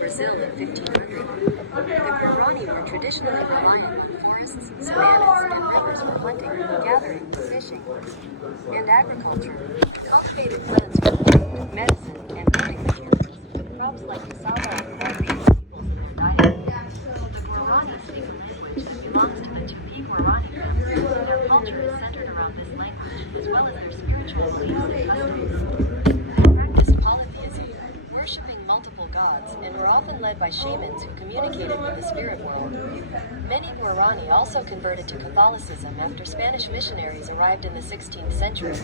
Brazil in 1500. The Guarani were traditionally reliant on forests, savannas, and rivers for hunting, gathering, fishing, and agriculture. Cultivated plants for food, medicine, and building materials, with crops like cassava and corn being staples in their diet. The Guarani speak a language that belongs to the Tupi Guarani group. Their culture is centered around this language, as well as their spiritual beliefs and customs. They practiced polytheism, worshipping multiple gods, and were often led by shamans who communicated with the spirit world. Many Guarani also converted to Catholicism after Spanish missionaries arrived in the 16th century.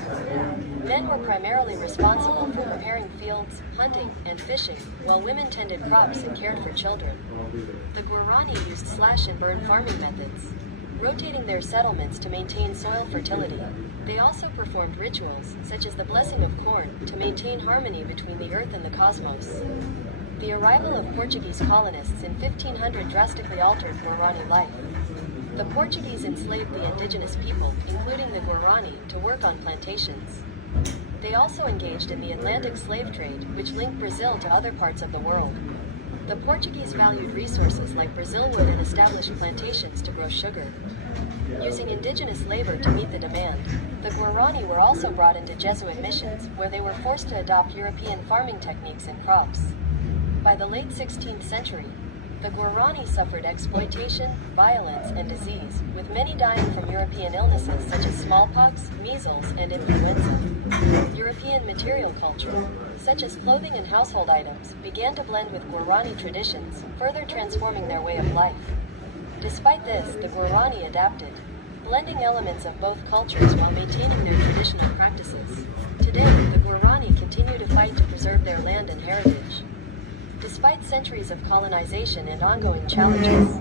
Men were primarily responsible for preparing fields, hunting, and fishing, while women tended crops and cared for children. The Guarani used slash-and-burn farming methods, rotating their settlements to maintain soil fertility. They also performed rituals, such as the blessing of corn, to maintain harmony between the earth and the cosmos. The arrival of Portuguese colonists in 1500 drastically altered Guarani life. The Portuguese enslaved the indigenous people, including the Guarani, to work on plantations. They also engaged in the Atlantic slave trade, which linked Brazil to other parts of the world. The Portuguese valued resources like Brazil wood and established plantations to grow sugar. Using indigenous labor to meet the demand, the Guarani were also brought into Jesuit missions, where they were forced to adopt European farming techniques and crops. By the late 16th century, the Guarani suffered exploitation, violence, and disease, with many dying from European illnesses such as smallpox, measles, and influenza. European material culture, such as clothing and household items, began to blend with Guarani traditions, further transforming their way of life. Despite this, the Guarani adapted, blending elements of both cultures while maintaining their traditional practices. Today, the Guarani continue to fight to preserve their land and heritage, despite centuries of colonization and ongoing challenges.